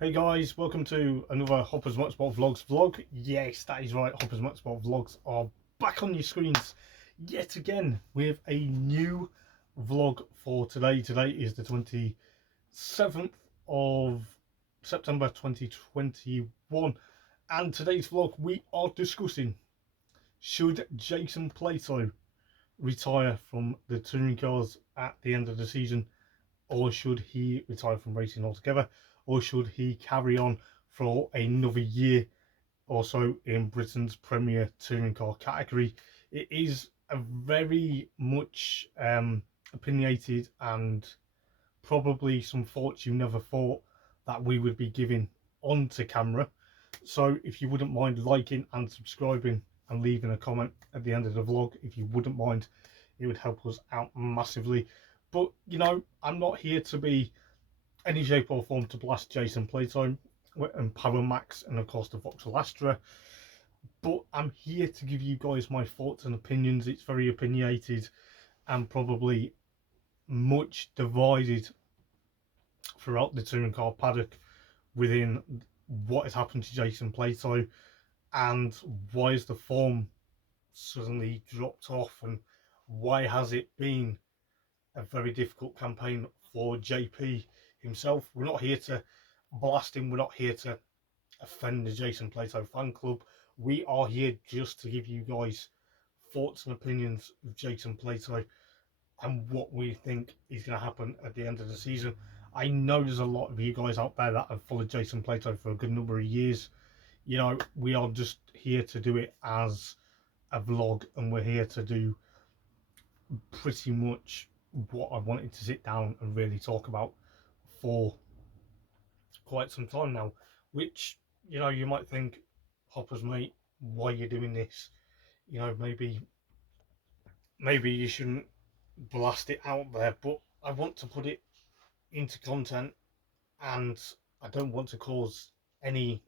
Hey guys, welcome to another Hoppers Motorsport Vlogs vlog. Yes, that is right, Hoppers Motorsport Vlogs are back on your screens yet again with a new vlog for today. Today is the 27th of September 2021, and today's vlog we are discussing, should Jason Plato retire from the touring cars at the end of the season, or should he retire from racing altogether, or should he carry on for another year or so in Britain's Premier Touring Car category? It is a very much opinionated and probably some thoughts you never thought that we would be giving onto camera. So if you wouldn't mind liking and subscribing and leaving a comment at the end of the vlog, if you wouldn't mind, it would help us out massively. But you know, I'm not here to be any shape or form to blast Jason Plato and Power Max and of course the Vauxhall Astra, but I'm here to give you guys my thoughts and opinions. It's very opinionated and probably much divided throughout the touring car paddock within what has happened to Jason Plato and why has the form suddenly dropped off, and why has it been a very difficult campaign for JP himself. We're not here to blast him, we're not here to offend the Jason Plato fan club. We are here just to give you guys thoughts and opinions of Jason Plato and what we think is going to happen at the end of the season. I know there's a lot of you guys out there that have followed Jason Plato for a good number of years. You know, we are just here to do it as a vlog, and we're here to do pretty much what I wanted to sit down and really talk about for quite some time now. Which, you know, you might think, Hoppers mate, why are you doing this? You know, maybe you shouldn't blast it out there, but I want to put it into content, and I don't want to cause any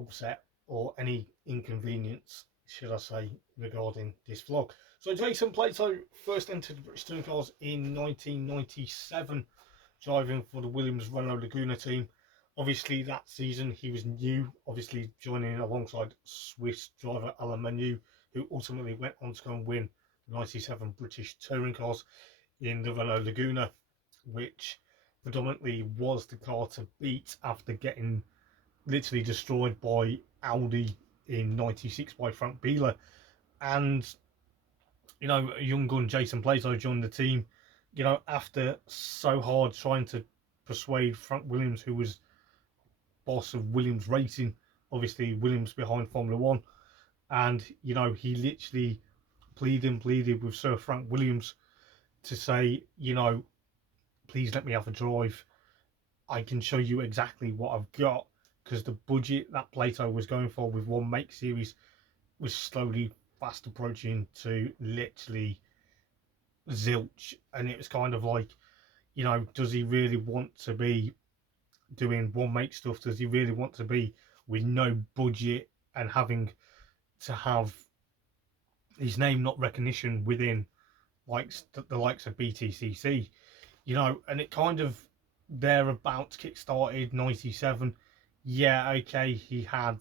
upset or any inconvenience, should I say, regarding this vlog. So Jason Plato first entered British Touring Cars in 1997, driving for the Williams Renault Laguna team. Obviously that season he was new, obviously joining alongside Swiss driver Alain Menu, who ultimately went on to go and win the 97 British Touring Cars in the Renault Laguna, which predominantly was the car to beat after getting literally destroyed by Audi in 96 by Frank Biela. And, you know, young gun Jason Plato joined the team, you know, after so hard trying to persuade Frank Williams, who was boss of Williams Racing, obviously Williams behind Formula One. And, you know, he literally pleaded with Sir Frank Williams to say, you know, please let me have a drive. I can show you exactly what I've got, because the budget that Plato was going for with one make series was slowly fast approaching to literally zilch. And it was kind of like, you know, does he really want to be doing one make stuff? Does he really want to be with no budget and having to have his name not recognition within like the likes of BTCC, you know? And it kind of thereabouts kick-started 97. Yeah, okay, he had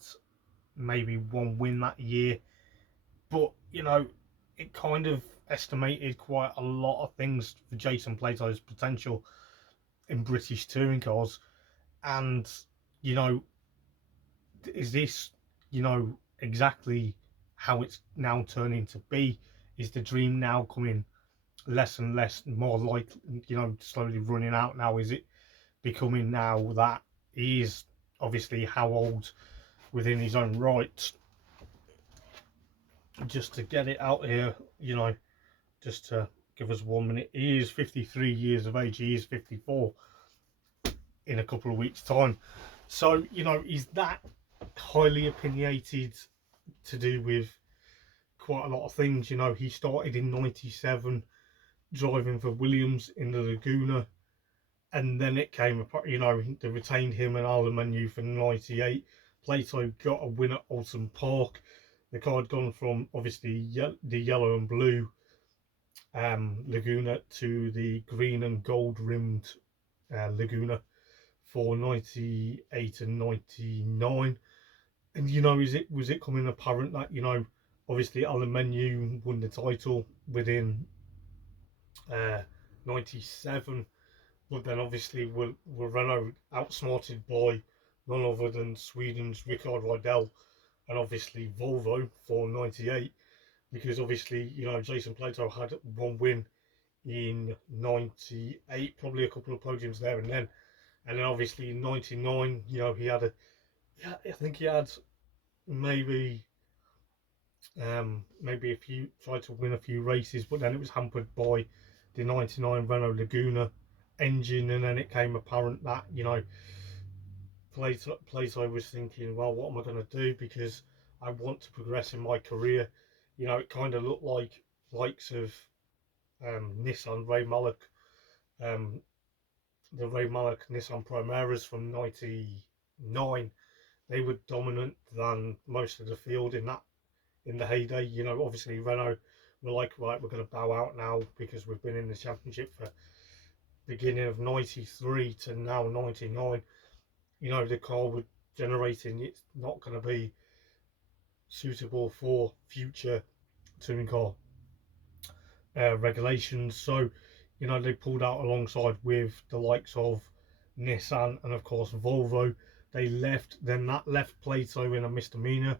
maybe one win that year, but you know, it kind of estimated quite a lot of things for Jason Plato's potential in British touring cars. And you know, is this, you know, exactly how it's now turning to be? Is the dream now coming less and less, more like, you know, slowly running out now? Is it becoming now that he is obviously how old within his own right? Just to get it out here, you know, just to give us 1 minute, he is 53 years of age. He is 54 in a couple of weeks time. So, you know, he's that highly opinionated to do with quite a lot of things. You know, he started in 97 driving for Williams in the Laguna, and then it came apart, you know, they retained him and Alain Menu for 98. Plato got a win at Alton Park. The car had gone from obviously the yellow and blue Laguna to the green and gold rimmed Laguna for 98 and 99. And you know, was it coming apparent that, you know, obviously Alan Menu won the title within uh, 97, but then obviously were Renault outsmarted by none other than Sweden's Rickard Rydell and obviously Volvo for 98, because obviously, you know, Jason Plato had one win in 98, probably a couple of podiums there and then obviously in 99, you know, he had a, yeah, I think he had maybe maybe a few, tried to win a few races, but then it was hampered by the 99 Renault Laguna engine, and then it came apparent that, you know, Plato was thinking, well, what am I going to do, because I want to progress in my career. You know, it kind of looked like likes of Nissan Ray Mallock, um, the Ray Mallock Nissan Primeras from 99. They were dominant than most of the field in the heyday. You know, obviously Renault were like, right, we're going to bow out now because we've been in the championship for beginning of 93 to now 99. You know, the car we're generating, it's not going to be suitable for future touring car regulations. So, you know, they pulled out alongside with the likes of Nissan and of course Volvo. They left, then that left Plato in a misdemeanor.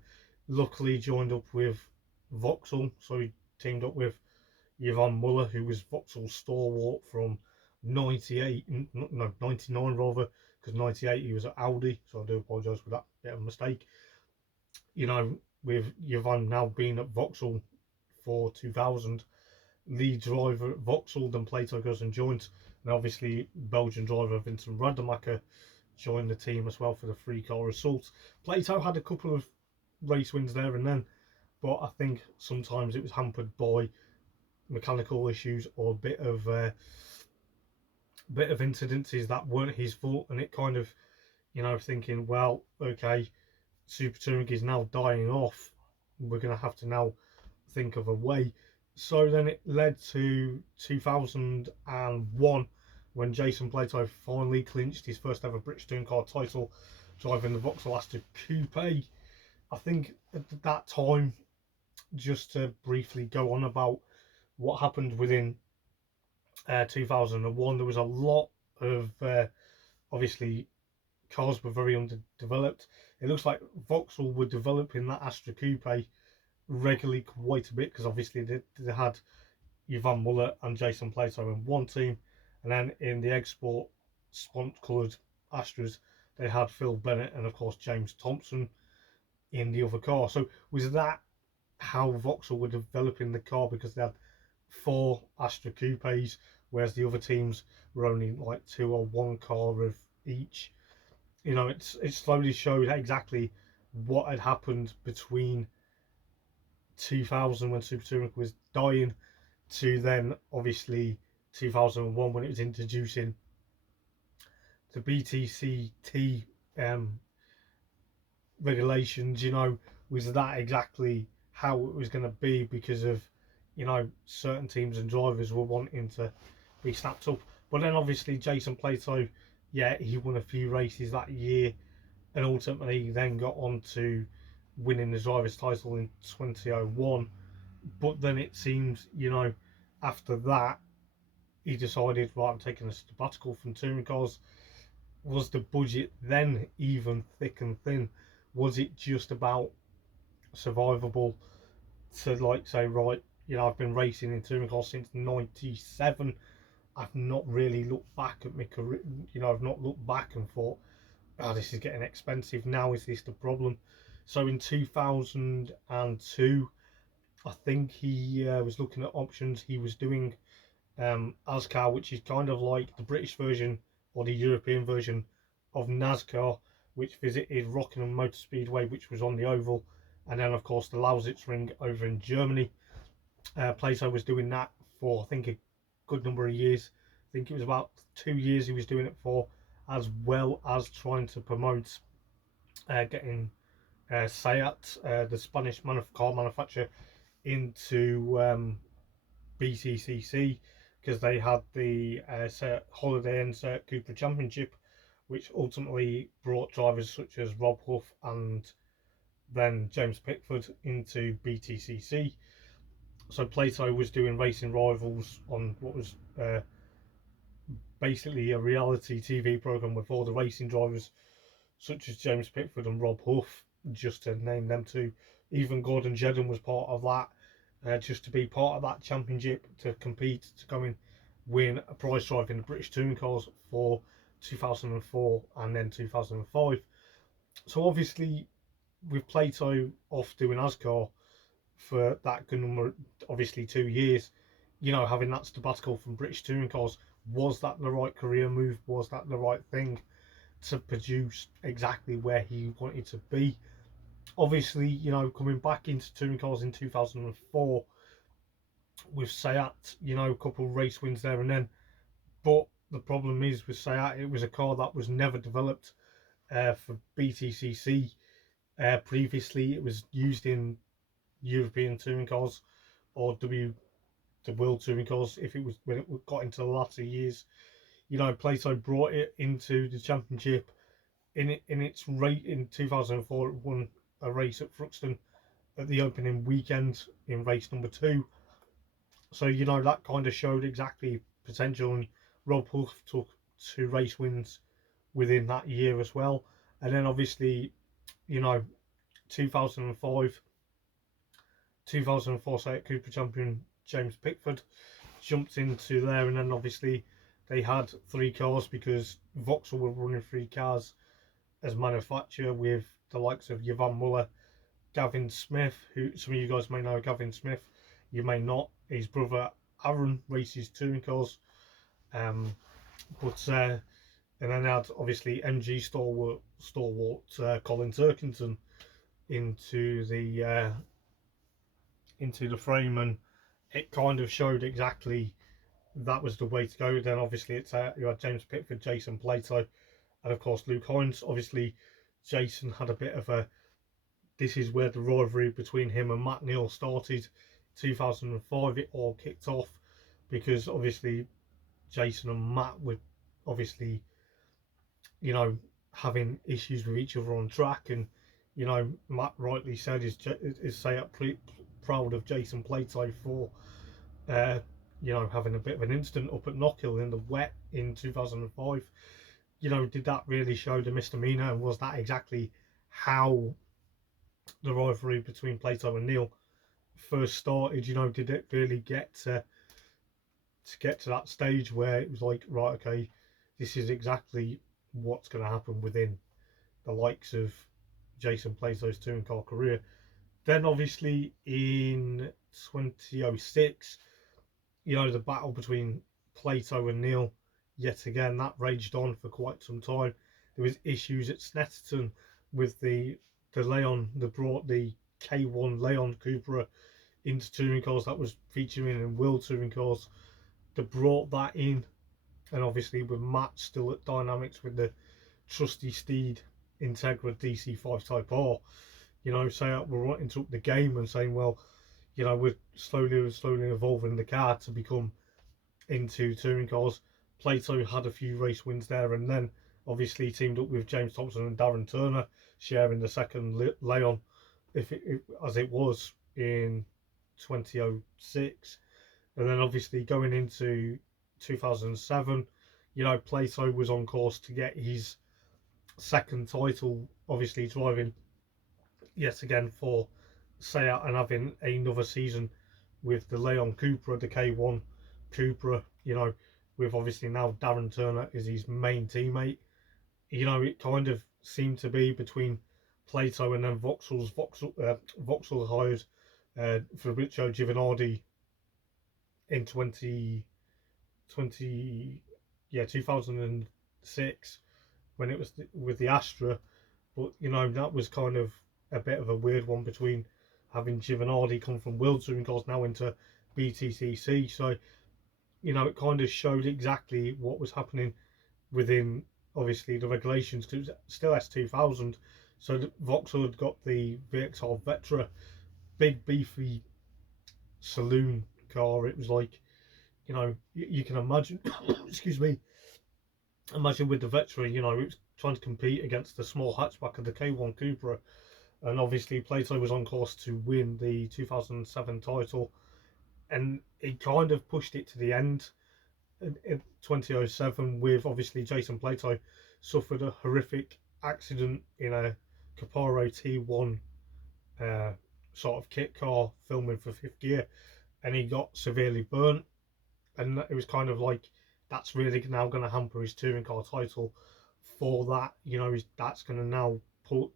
Luckily joined up with Vauxhall, so he teamed up with Yvonne Muller, who was Vauxhall's stalwart from 98, no, 99 rather, because 98 he was at Audi, so I do apologise for that bit of a mistake. You know, with Yvonne now being at Vauxhall for 2000, lead driver at Vauxhall, then Plato goes and joins, and obviously Belgian driver Vincent Rademacher joined the team as well for the three car assault. Plato had a couple of race wins there and then, but I think sometimes it was hampered by mechanical issues or a bit of incidences that weren't his fault, and it kind of, you know, thinking, well, okay, Super Touring is now dying off. We're going to have to now think of a way. So then it led to 2001 when Jason Plato finally clinched his first ever British Touring Car title, driving the Vauxhall Astra Coupe. I think at that time, just to briefly go on about what happened within 2001, there was a lot of obviously cars were very underdeveloped. It looks like Vauxhall were developing that Astra Coupe regularly quite a bit, because obviously they had Yvonne Muller and Jason Plato in one team, and then in the export spont coloured Astras they had Phil Bennett and of course James Thompson in the other car. So was that how Vauxhall were developing the car, because they had four Astra Coupes, whereas the other teams were only like two or one car of each? You know, it slowly showed exactly what had happened between 2000 when Super Touring was dying to then obviously 2001 when it was introducing the BTCT regulations. You know, was that exactly how it was going to be, because of, you know, certain teams and drivers were wanting to be snapped up. But then obviously Jason Plato, yeah, he won a few races that year and ultimately then got on to winning the driver's title in 2001. But then it seems, you know, after that he decided, right, I'm taking a sabbatical from touring cars. Was the budget then even thick and thin? Was it just about survivable to, like, say, right, you know, I've been racing in touring cars since 97. I've not really looked back at my career, you know, I've not looked back and thought, oh, this is getting expensive now, is this the problem? So in 2002, I think he was looking at options. He was doing ASCAR, which is kind of like the British version or the European version of NASCAR, which visited Rockingham Motor Speedway, which was on the oval, and then of course the Lausitz Ring over in Germany. Plato was doing that for, I think, a good number of years. I think it was about 2 years he was doing it for, as well as trying to promote getting Seat, the Spanish car manufacturer, into BTCC, because they had the Holiday Inn Cooper Championship, which ultimately brought drivers such as Rob Huff and then James Pickford into BTCC. So Plato was doing racing rivals on what was basically a reality TV program with all the racing drivers such as James Pickford and Rob Huff, just to name them two. Even Gordon Jedden was part of that, just to be part of that championship to compete to go and win a prize drive in the British Touring Cars for 2004 and then 2005. So obviously, with Plato off doing ASCAR for that good number, obviously 2 years, having that sabbatical from British Touring Cars, was that the right career move? Was that the right thing to produce exactly where he wanted to be? Obviously, coming back into touring cars in 2004 with Sayat, a couple of race wins there and then. But the problem is with Sayat, it was a car that was never developed for BTCC. Previously, it was used in European touring cars or the World Touring Cars. If it was when it got into the latter years, Plato brought it into the championship. In its rate in 2004, it won a race at Thruxton at the opening weekend in race number 2. So that kind of showed exactly potential, and Rob Huff took 2 race wins within that year as well. And then obviously, 2005, 2004 Seat Cooper champion James Pickford jumped into there, and then obviously they had 3 cars because Vauxhall were running 3 cars as manufacturer with the likes of Yvonne Muller, Gavin Smith, who some of you guys may know Gavin Smith, you may not. His brother Aaron races touring cars, but and then had obviously MG stalwart Colin Turkington into the frame, and it kind of showed exactly that was the way to go. Then obviously it's you had James Pickford, Jason Plato, and of course Luke Hines. Obviously, Jason had a bit of a. This is where the rivalry between him and Matt Neal started. 2005, it all kicked off because obviously Jason and Matt were obviously, having issues with each other on track, and Matt rightly said is say up proud of Jason Plato for uh, having a bit of an incident up at Knockhill in the wet in 2005. Did that really show the misdemeanor, and was that exactly how the rivalry between Plato and Neil first started? Did it really get to that stage where it was like, right, okay, this is exactly what's going to happen within the likes of Jason Plato's touring car career? Then obviously in 2006, the battle between Plato and Neil, yet again, that raged on for quite some time. There was issues at Snetterton with the Leon that brought the K1 Leon Cupra into touring cars that was featuring in World Touring Cars. That brought that in, and obviously with Matt still at Dynamics with the trusty steed Integra DC5 Type R, saying we're wanting to up the game and saying, well, we're slowly evolving the car to become into touring cars. Plato had a few race wins there, and then obviously teamed up with James Thompson and Darren Turner, sharing the second Leon, as it was in 2006. And then obviously going into 2007, Plato was on course to get his second title, obviously driving yet again for Seat and having another season with the Leon Cupra, the K1 Cupra, with obviously now Darren Turner is his main teammate. It kind of seemed to be between Plato and then Vauxhall hired Fabrizio Giovanardi in 2006 when it was with the Astra. But that was kind of a bit of a weird one between having Giovanardi come from World Touring Cars now into BTCC. So it kind of showed exactly what was happening within obviously the regulations, because it was still S2000. So Vauxhall had got the VXR Vetra, big beefy saloon car. It was like, you can imagine, excuse me, Imagine with the Vectra, it was trying to compete against the small hatchback of the K1 Cupra, and obviously Plato was on course to win the 2007 title, and he kind of pushed it to the end in 2007 with obviously Jason Plato suffered a horrific accident in a Caparo T1 uh, sort of kit car filming for fifth gear, and he got severely burnt, and it was kind of like that's really now going to hamper his touring car title. For that, that's going to now put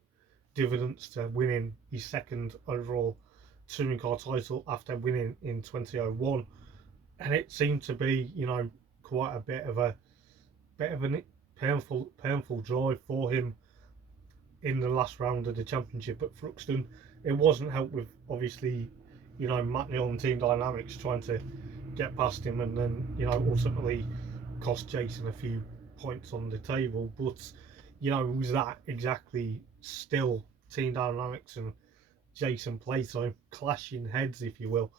dividends to winning his second overall touring car title after winning in 2001, and it seemed to be quite a bit of a painful drive for him in the last round of the championship at Thruxton. It wasn't helped with obviously Matt Neal and Team Dynamics trying to get past him, and then ultimately cost Jason a few points on the table. But was that exactly still Team Dynamics and Jason Plato clashing heads, if you will?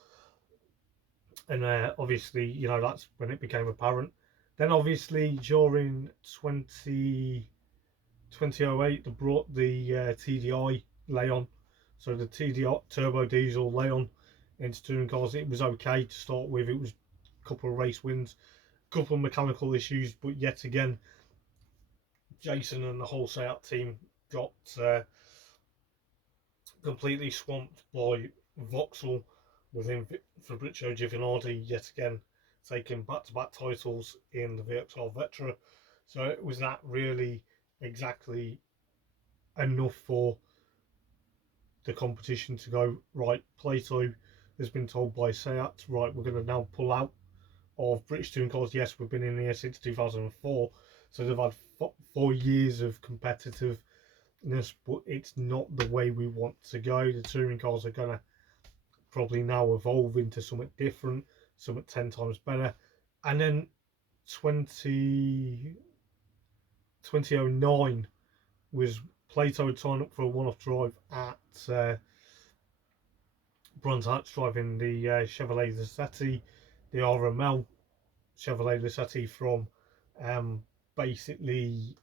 And obviously, that's when it became apparent. Then obviously during 2008, they brought the TDI Leon, so the TDI turbo diesel Leon into touring cars. It was okay to start with. It was a couple of race wins, a couple of mechanical issues, but yet again, Jason and the whole Seat team got completely swamped by Vauxhall within Fabrizio Giovanardi, yet again taking back-to-back titles in the VXR Vetra. So it was that really exactly enough for the competition to go, right, Plato has been told by Seat, right, we're going to now pull out of British Touring Cars. Yes, we've been in here since 2004, so they've had 4 years of competitiveness, but it's not the way we want to go. The touring cars are going to probably now evolve into something different, something 10 times better. And then 2009 was Plato had signed up for a one-off drive at Brands Hatch, driving the Chevrolet Lissetti, the RML Chevrolet Lissetti from um, basically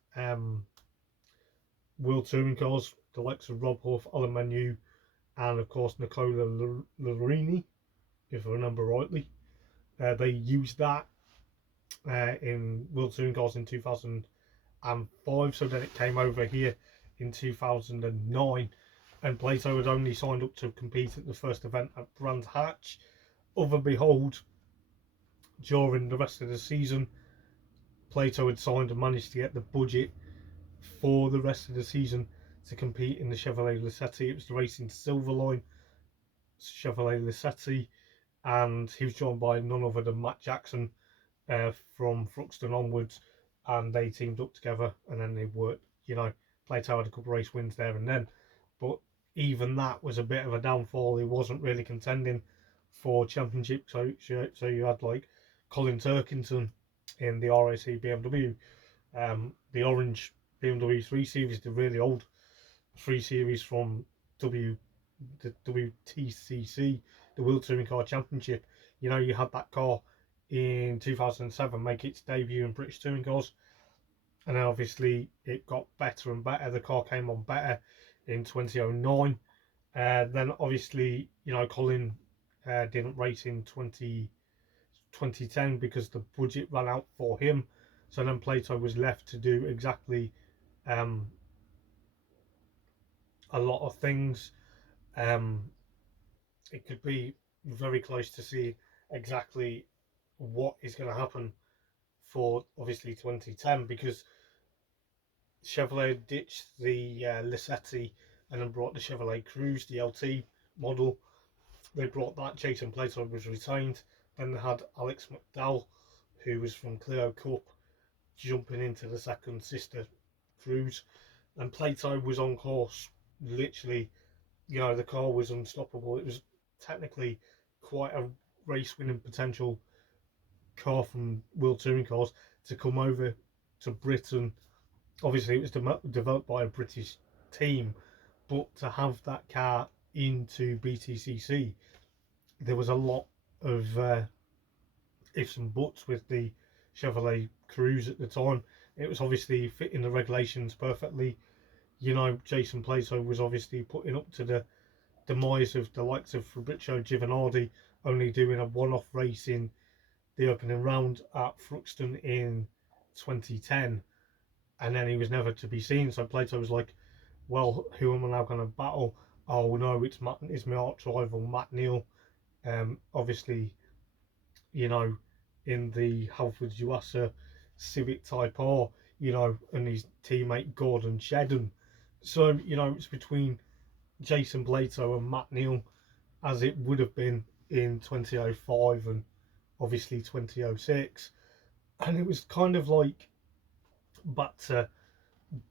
World Touring Cars, the likes of Rob Huff, Alan Manu, and of course Nicola Larini, if I remember rightly. They used that in World Touring Cars in 2005, so then it came over here in 2009, and Plato had only signed up to compete at the first event at Brands Hatch. Other behold, during the rest of the season, Plato had signed and managed to get the budget for the rest of the season to compete in the Chevrolet Lissetti. It was the Racing Silverline Chevrolet Lissetti, and he was joined by none other than Matt Jackson from Thruxton onwards, and they teamed up together, and then they worked. Plato had a couple of race wins there and then, but even that was a bit of a downfall. He wasn't really contending for championship, so you had like Colin Turkington in the RAC BMW, the orange BMW 3 Series, the really old 3 Series from the WTCC, the World Touring Car Championship. You had that car in 2007 make its debut in British Touring Cars, and then obviously it got better and better. The car came on better in 2009. Then obviously, Colin didn't race in 2010 because the budget ran out for him. So then Plato was left to do exactly um, a lot of things. Um, it could be very close to see exactly what is going to happen for obviously 2010, because Chevrolet ditched the Lissetti and then brought the Chevrolet Cruze, the LT model. They brought that. Jason Plato was retained. Then they had Alex McDowell, who was from Clio Cup, jumping into the second sister Cruze, and Plato was on course. Literally, the car was unstoppable. It was technically quite a race winning potential car from World Touring Cars to come over to Britain. Obviously, it was developed by a British team, but to have that car into BTCC, there was a lot of ifs and buts with the Chevrolet Cruze at the time. it was obviously fitting the regulations perfectly. Jason Plato was obviously putting up to the demise of the likes of Fabrizio Giovanardi, only doing a one-off race in the opening round at Thruxton in 2010, and then he was never to be seen. So Plato was like, "Well, who am I now going to battle? Oh no, it's my arch rival Matt Neal. Obviously, you know, in the Halford Yuasa Civic Type R, and his teammate Gordon Shedden. So it's between Jason Plato and Matt Neal, as it would have been in 2005 and obviously 2006. And it was kind of like back to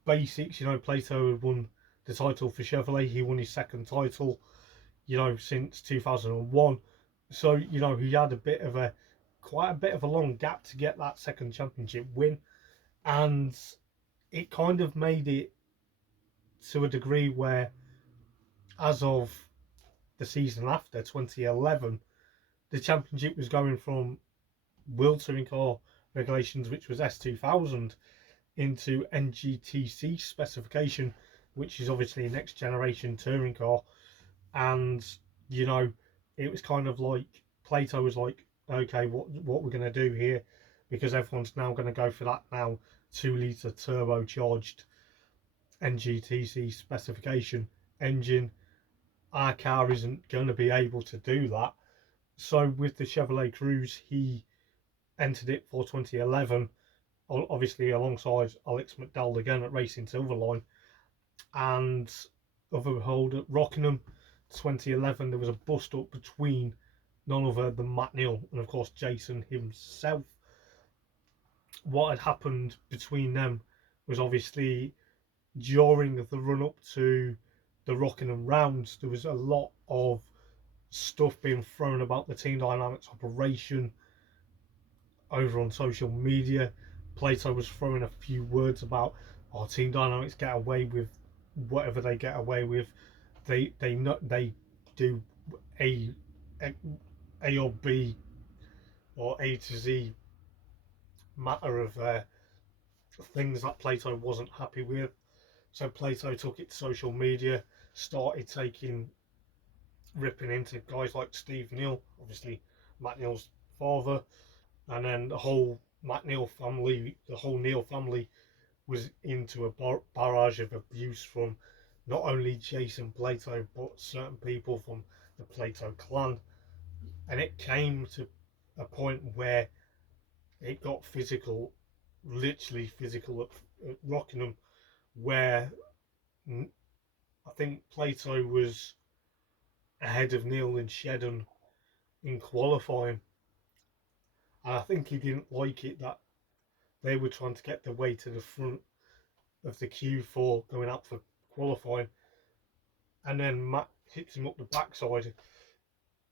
basics. Plato had won the title for Chevrolet. He won his second title, since 2001. So, he had quite a bit of a long gap to get that second championship win. And it kind of made it to a degree where, as of the season after 2011, the championship was going from World Touring Car regulations, which was S2000, into NGTC specification, which is obviously a next generation touring car. And it was kind of like Plato was like, okay, what we're going to do here, because everyone's now going to go for that now 2 litre turbocharged NGTC specification engine. Our car isn't going to be able to do that. So with the Chevrolet Cruze, he entered it for 2011, obviously alongside Alex McDowell again at Racing Silverline. And of a hold at Rockingham 2011, there was a bust up between none other than Matt Neal and of course Jason himself. What had happened between them was obviously during the run up to the Rockingham rounds, there was a lot of stuff being thrown about the Team Dynamics operation over on social media. Plato was throwing a few words about, oh, Team Dynamics get away with whatever they get away with. They do a A or B or A to Z matter of things that Plato wasn't happy with. So Plato took it to social media, started ripping into guys like Steve Neal, obviously Matt Neal's father, and then the whole Neal family was into a barrage of abuse from not only Jason Plato but certain people from the Plato clan. And it came to a point where it got physical, literally physical at Rockingham, where I think Plato was ahead of Neal and Shedden in qualifying. And I think he didn't like it that they were trying to get their way to the front of the queue for going out for qualifying. And then Matt hits him up the backside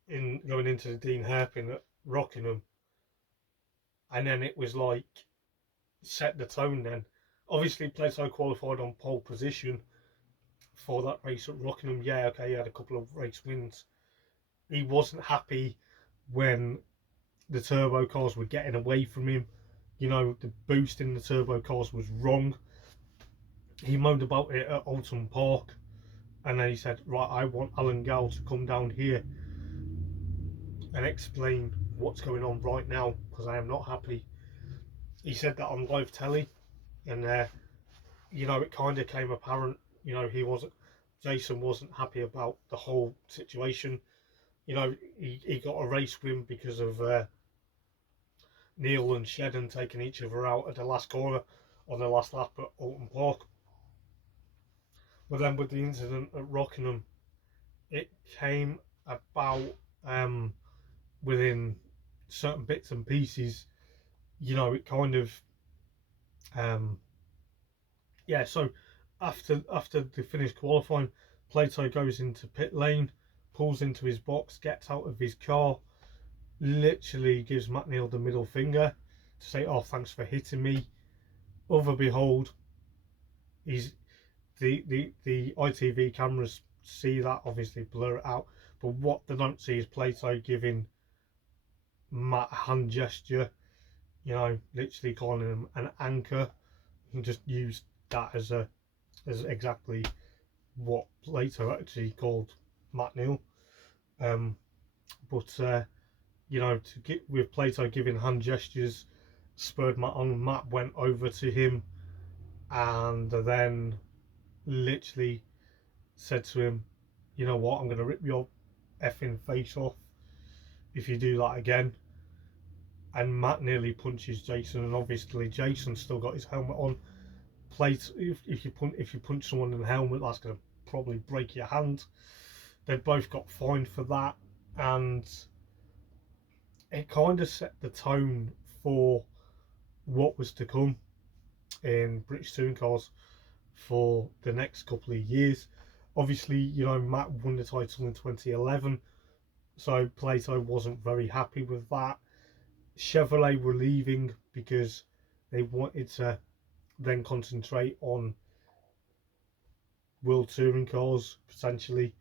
in going into the Dean Hairpin at Rockingham. And then it was like set the tone then. Obviously Plato qualified on pole position for that race at Rockingham. Yeah, okay, he had a couple of race wins. He wasn't happy when the turbo cars were getting away from him. The boost in the turbo cars was wrong. He moaned about it at Alton Park, and then he said, right, I want Alan Gow to come down here and explain what's going on right now, because I am not happy. He said that on live telly, and it kind of came apparent, Jason wasn't happy about the whole situation. He got a race win because of Neal and Shedden taking each other out at the last corner on the last lap at Alton Park. But then with the incident at Rockingham, it came about within certain bits and pieces. It kind of so after the finished qualifying, Plato goes into pit lane, pulls into his box, gets out of his car, literally gives Matt Neal the middle finger to say, oh, thanks for hitting me. Other behold, he's the ITV cameras see that, obviously blur it out, but what they don't see is Plato giving Matt a hand gesture, literally calling him an anchor, and just used that as exactly what Plato actually called Matt Neal. Um, but to get with Plato giving hand gestures spurred Matt on. Matt went over to him and then literally said to him, "You know what? I'm going to rip your effing face off if you do that again." And Matt nearly punches Jason, and obviously Jason's still got his helmet on. Plate if you punch someone in the helmet, that's going to probably break your hand. They both got fined for that, and it kind of set the tone for what was to come in British touring cars for the next couple of years. Obviously, Matt won the title in 2011, so Plato wasn't very happy with that. Chevrolet were leaving because they wanted to then concentrate on world touring cars potentially.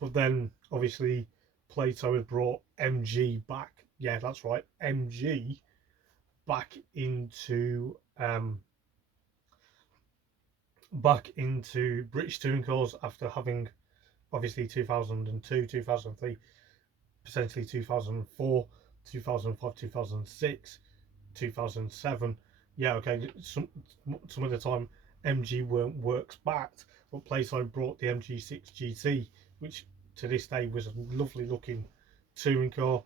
But then obviously Plato had brought MG back. Yeah, that's right, MG back into British touring cars after having obviously 2002, 2003, potentially 2004, 2005, 2006, 2007. Yeah, okay. Some of the time MG weren't works backed, but Plato brought the MG6 GT, which to this day was a lovely looking touring car.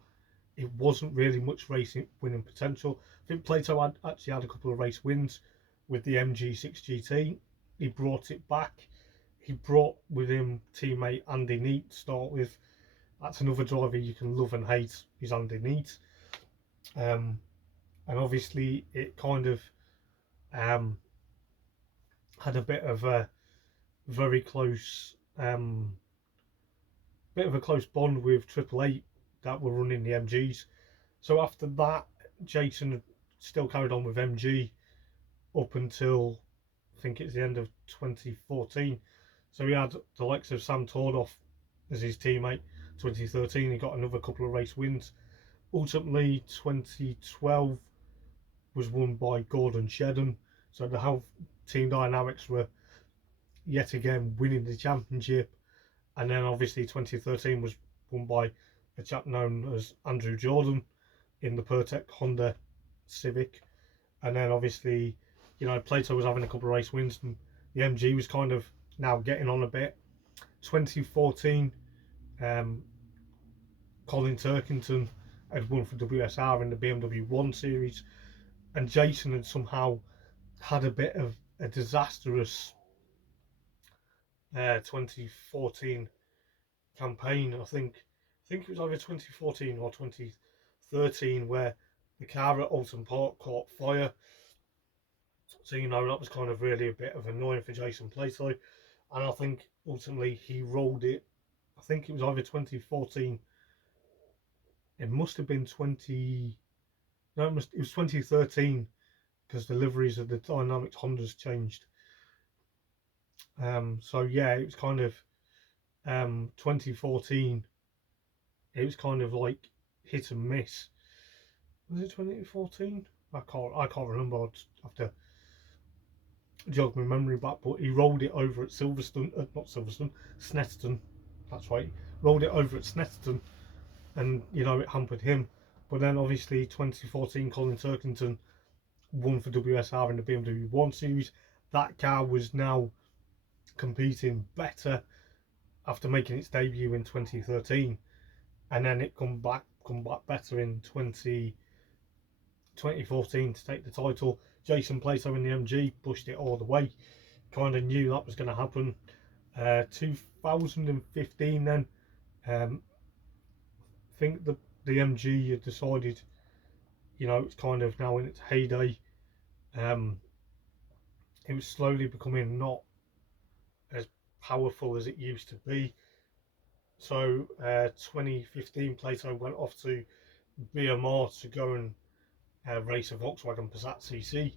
It wasn't really much racing winning potential. I think Plato actually had a couple of race wins with the MG6 GT. He brought it back. He brought with him teammate Andy Neate to start with. That's another driver you can love and hate, is Andy Neate. And obviously it kind of um, had a bit of a very close bond with Triple Eight that were running the MGs. So after that, Jason still carried on with MG up until I think it's the end of 2014. So he had the likes of Sam Tordoff as his teammate. 2013, he got another couple of race wins. Ultimately, 2012 was won by Gordon Shedden. So the whole team dynamics were yet again winning the championship. And then obviously 2013 was won by a chap known as Andrew Jordan in the Pertec Honda Civic. And then obviously, Plato was having a couple of race wins, and the MG was kind of now getting on a bit. 2014, Colin Turkington had won for WSR in the BMW 1 Series, and Jason had somehow had a bit of a disastrous 2014 campaign. I think it was either 2014 or 2013 where the car at Alton Park caught fire. So that was kind of really a bit of annoying for Jason Plato, and I think ultimately he rolled it. I think it was either 2014. It must have been 20. No, it was 2013 because the liveries of the Dynamics Hondas changed. So yeah, it was kind of 2014. It was kind of like hit and miss. Was it 2014? I can't remember. I'd have to jog my memory back. But he rolled it over at Silverstone, not Silverstone, Snetterton. That's right. Rolled it over at Snetterton, and it hampered him. But then obviously 2014, Colin Turkington won for WSR in the BMW 1 Series. That car was now competing better after making its debut in 2013, and then it come back better in 2014 to take the title. Jason Plato in the MG pushed it all the way. Kind of knew that was going to happen. 2015 then, I think the MG had decided, it's kind of now in its heyday. It was slowly becoming not as powerful as it used to be. So 2015, Plato went off to BMR to go and race a Volkswagen Passat CC.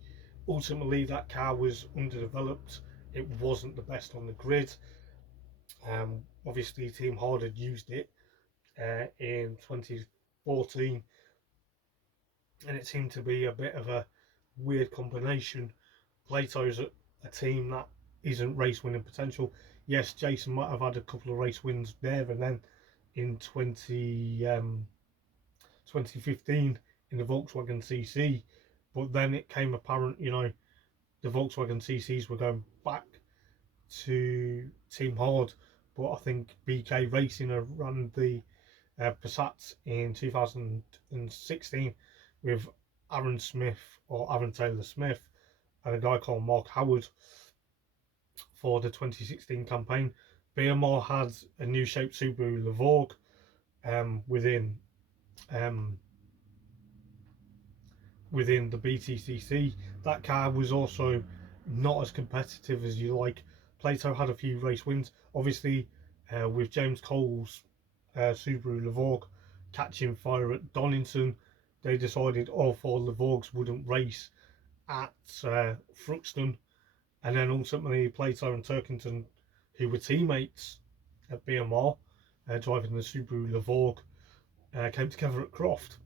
Ultimately, that car was underdeveloped. It wasn't the best on the grid. Obviously, Team Hard had used it in 2014, and it seemed to be a bit of a weird combination Plato's a team that isn't race winning potential. Yes, Jason might have had a couple of race wins there and then in 2015 in the Volkswagen CC, but then it came apparent, the Volkswagen CCs were going back to Team Hard, but I think BK Racing ran the Passats in 2016 with Aaron Smith or Aaron Taylor Smith and a guy called Mark Howard for the 2016 campaign. BMR had a new shaped Subaru Levorg um, within the BTCC. That car was also not as competitive as you like. Plato had a few race wins, obviously, with James Cole's Subaru Levorg catching fire at Donington. They decided all four Levorgs wouldn't race at Thruxton, and then ultimately Plato and Turkington, who were teammates at BMR, driving the Subaru Levorg, came together at Croft.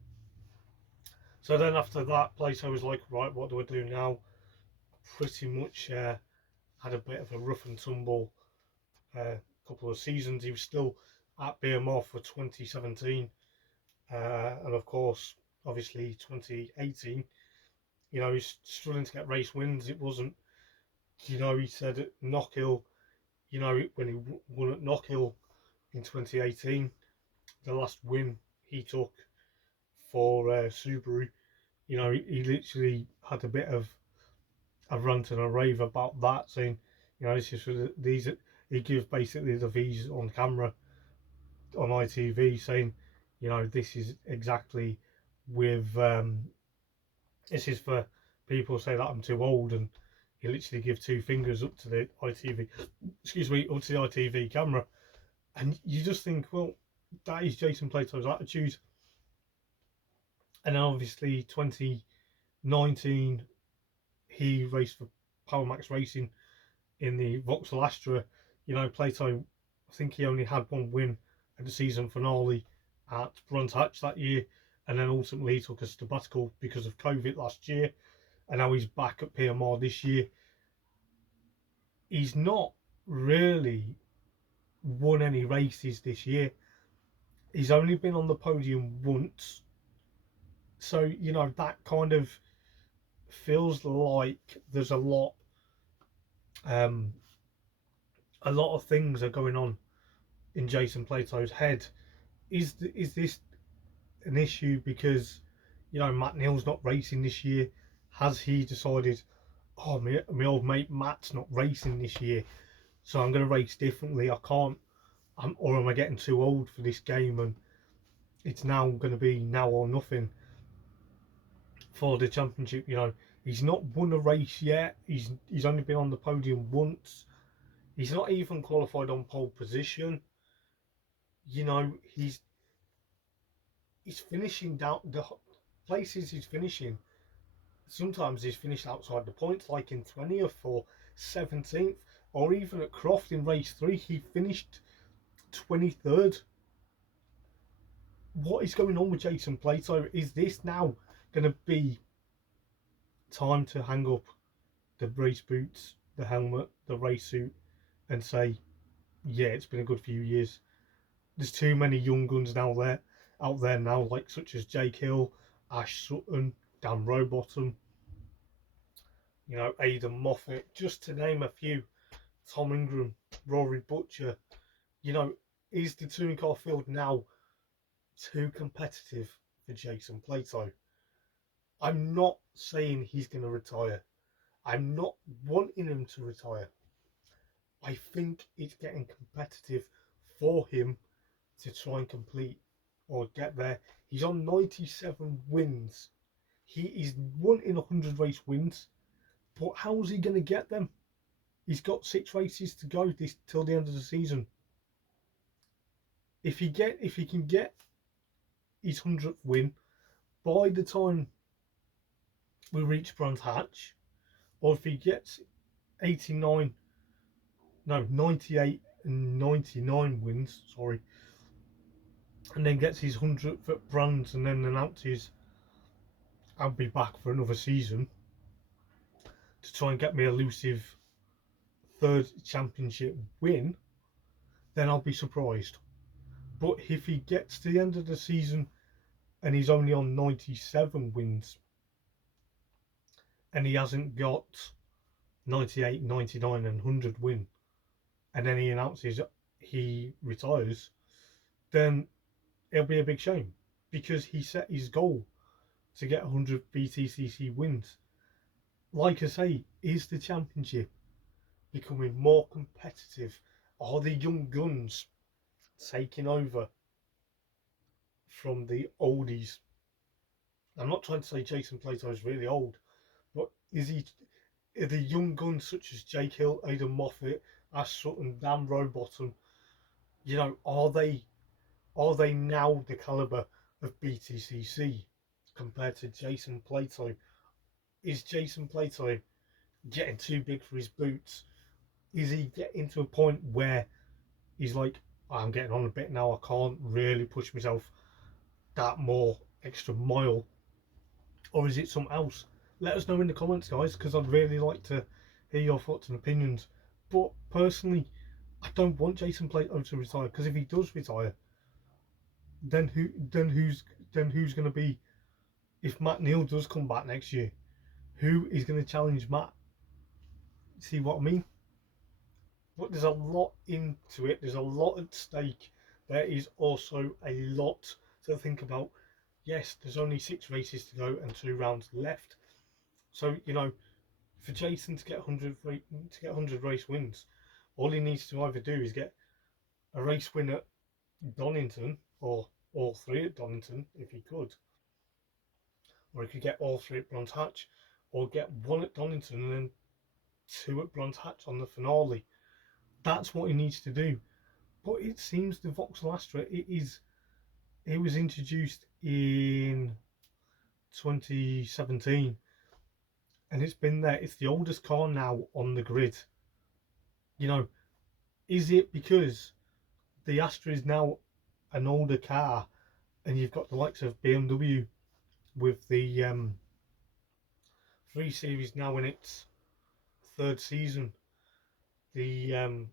So then after that, Plato was like, right, what do I do now? Pretty much had a bit of a rough and tumble couple of seasons. He was still at BMR for 2017, and of course, obviously 2018. He's struggling to get race wins. It wasn't, he said at Knockhill, when he won at Knockhill in 2018, the last win he took for Subaru, he literally had a bit of a rant and a rave about that, saying, this is for these. He gives basically the V's on camera on ITV, saying, this is exactly with this is for people who say that I'm too old, and he literally gives two fingers up to the ITV, excuse me, up to the ITV camera, and you just think, well, that is Jason Plato's attitude. And then obviously 2019, he raced for Power Max Racing in the Vauxhall Astra. Plato, I think he only had one win at the season finale at Brunt Hatch that year, and then ultimately he took a sabbatical because of COVID last year, and now he's back at PMR this year. He's not really won any races this year. He's only been on the podium once, so that kind of feels like there's um, a lot of things are going on in Jason Plato's head. Is this an issue because Matt Neal's not racing this year? Has he decided, oh, my old mate Matt's not racing this year, so I'm going to race differently? I can't, or am I getting too old for this game and it's now going to be now or nothing for the championship? He's not won a race yet. He's only been on the podium once. He's not even qualified on pole position. He's finishing down the places he's finishing. Sometimes he's finished outside the points, like in 20th or 17th, or even at Croft in race 3, he finished 23rd. What is going on with Jason Plato? Is this now going to be time to hang up the race boots, the helmet, the race suit, and say, yeah, it's been a good few years? There's too many young guns out there now, like such as Jake Hill, Ash Sutton, Dan Rowbottom, Aidan Moffat, just to name a few. Tom Ingram, Rory Butcher. Is the touring car field now too competitive for Jason Plato? I'm not saying he's going to retire. I'm not wanting him to retire. I think it's getting competitive for him to try and complete or get there. He's on 97 wins. He is 1 in 100 race wins. But how's he going to get them? He's got 6 races to go till the end of the season. If he can get his 100th win by the time we reach Brands Hatch, or if he gets 89, no, 98 and 99 wins, sorry, and then gets his 100th at Brands and then announces, I'll be back for another season, to try and get me elusive third championship win, then I'll be surprised. But if he gets to the end of the season and he's only on 97 wins and he hasn't got 98, 99, and 100 win, and then he announces he retires, then it'll be a big shame because he set his goal to get 100 BTCC wins. Like I say, is the championship becoming more competitive? Are the young guns taking over from the oldies? I'm not trying to say Jason Plato is really old, but are the young guns such as Jake Hill, Aidan Moffat, Ash Sutton, Dan Rowbottom, are they now the caliber of BTCC compared to Jason Plato? Is Jason Plato getting too big for his boots? Is he getting to a point where he's like, I'm getting on a bit now, I can't really push myself that more extra mile? Or is it something else? Let us know in the comments, guys, because I'd really like to hear your thoughts and opinions. But personally, I don't want Jason Plato to retire, because if he does retire, then who's going to be, if Matt Neal does come back next year, who is going to challenge Matt? See what I mean? But there's a lot into it. There's a lot at stake. There is also a lot to think about. Yes, there's only 6 races to go and 2 rounds left. So for Jason to get 100 race wins, all he needs to either do is get a race win at Donington, or all 3 at Donington if he could, or he could get all 3 at Brands Hatch, or get 1 at Donington and then 2 at Brands Hatch on the finale. That's what he needs to do. But it seems the Vauxhall Astra, it was introduced in 2017, and it's been there. It's the oldest car now on the grid. Is it because the Astra is now an older car, and you've got the likes of BMW with the 3 Series now in its 3rd season? The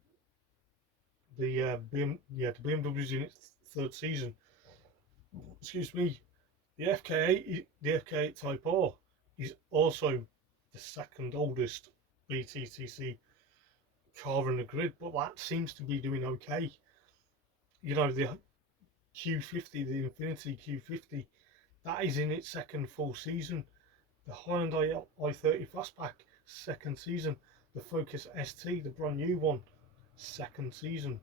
BMW's in its 3rd season. Excuse me. The FK8 Type R is also the 2nd oldest BTCC car in the grid, but that seems to be doing okay. The Q50, the Infinity Q50, that is in its 2nd full season. The Hyundai i30 Fastback, 2nd season. The Focus ST, the brand new one, 2nd season.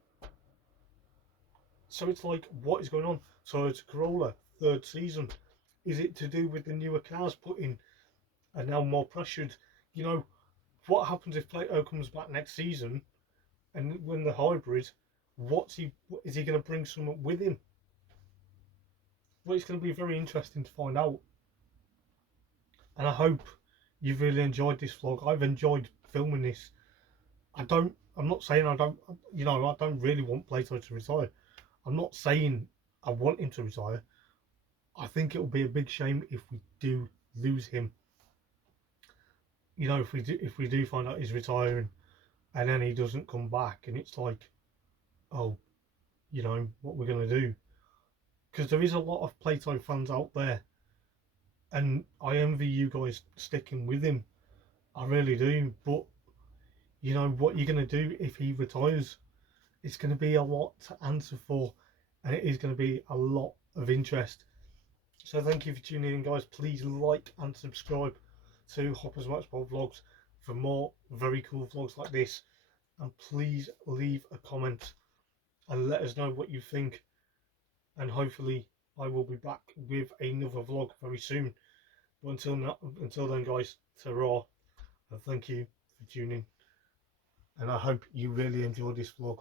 So it's like, what is going on? So it's Corolla, 3rd season. Is it to do with the newer cars put in are now more pressured? What happens if Plato comes back next season and when the hybrid, is he going to bring someone with him? Well, it's going to be very interesting to find out. And I hope you've really enjoyed this vlog. I've enjoyed filming this. I'm not saying I don't, I don't really want Plato to retire. I'm not saying I want him to retire. I think it will be a big shame if we do lose him. If we do find out he's retiring and then he doesn't come back, and it's like, oh, what we're going to do. Because there is a lot of Plato fans out there, and I envy you guys sticking with him. I really do. But what you're going to do if he retires, it's going to be a lot to answer for, and it is going to be a lot of interest. So thank you for tuning in, guys. Please like and subscribe to Hopper's Motorsport Vlogs for more very cool vlogs like this, and please leave a comment and let us know what you think, and hopefully I will be back with another vlog very soon. But until then, guys, ta-ra, and thank you for tuning, and I hope you really enjoyed this vlog.